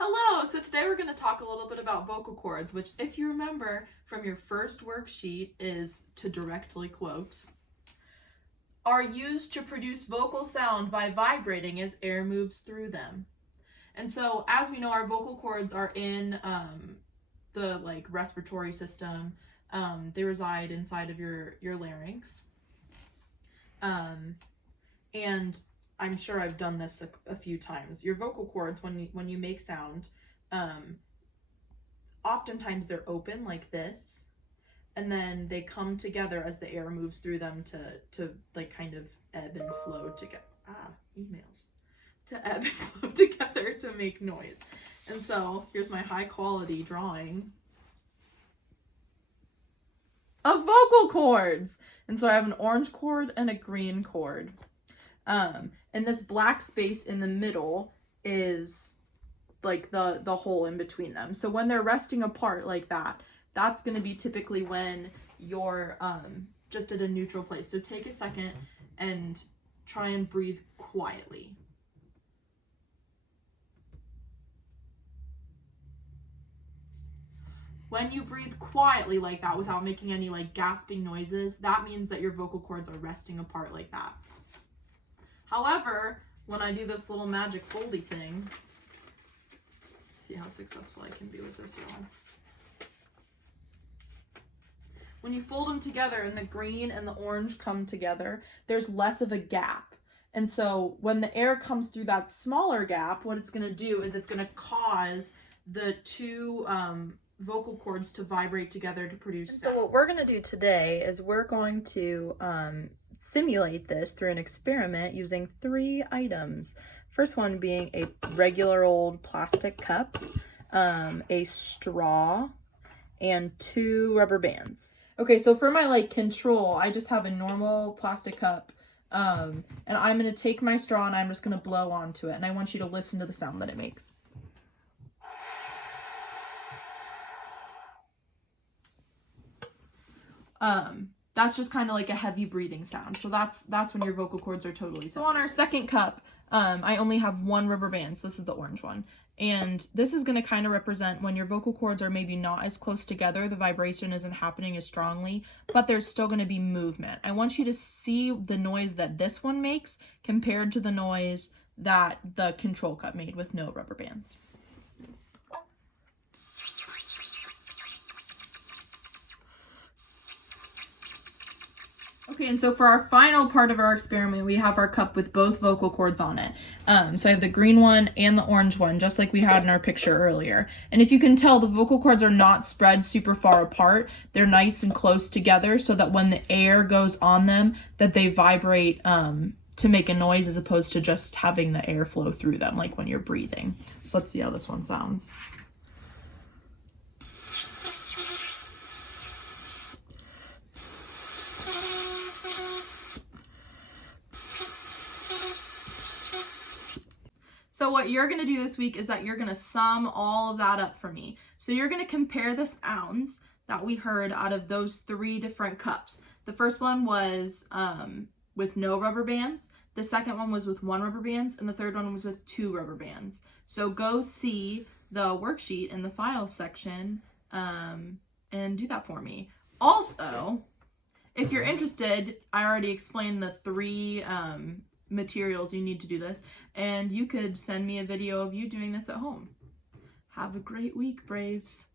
Hello! So today we're going to talk a little bit about vocal cords, which if you remember from your first worksheet is, to directly quote, are used to produce vocal sound by vibrating as air moves through them. And so as we know, our vocal cords are in the respiratory system. They reside inside of your larynx. And I'm sure I've done this a few times. Your vocal cords, when you make sound, oftentimes they're open like this, and then they come together as the air moves through them to like kind of ebb and flow together. Emails. To ebb and flow together to make noise. And so here's my high quality drawing of vocal cords. And so I have an orange cord and a green cord. And this black space in the middle is like the hole in between them. So when they're resting apart like that, that's going to be typically when you're just at a neutral place. So take a second and try and breathe quietly. When you breathe quietly like that without making any like gasping noises, that means that your vocal cords are resting apart like that. However, when I do this little magic foldy thing, let's see how successful I can be with this, y'all. When you fold them together and the green and the orange come together, there's less of a gap. And so when the air comes through that smaller gap, what it's going to do is it's going to cause the two vocal cords to vibrate together to produce sound. So what we're going to do today is we're going to simulate this through an experiment using 3 items. First one being a regular old plastic cup, a straw, and 2 rubber bands. Okay, so for my control, I just have a normal plastic cup, and I'm going to take my straw and I'm just going to blow onto it, and I want you to listen to the sound that it makes. That's just kind of like a heavy breathing sound. So that's when your vocal cords are totally separate. So on our second cup, I only have 1 rubber band. So this is the orange one. And this is going to kind of represent when your vocal cords are maybe not as close together, the vibration isn't happening as strongly, but there's still going to be movement. I want you to see the noise that this one makes compared to the noise that the control cup made with no rubber bands. Okay, and so for our final part of our experiment, we have our cup with both vocal cords on it. So I have the green one and the orange one, just like we had in our picture earlier. And if you can tell, the vocal cords are not spread super far apart. They're nice and close together so that when the air goes on them, that they vibrate to make a noise as opposed to just having the air flow through them, like when you're breathing. So let's see how this one sounds. So what you're going to do this week is that you're going to sum all of that up for me. So you're going to compare the sounds that we heard out of those 3 different cups. The first one was with no rubber bands. The second one was with 1 rubber bands. And the third one was with 2 rubber bands. So go see the worksheet in the files section and do that for me. Also, if you're interested, I already explained the 3 materials you need to do this, and you could send me a video of you doing this at home. Have a great week, Braves.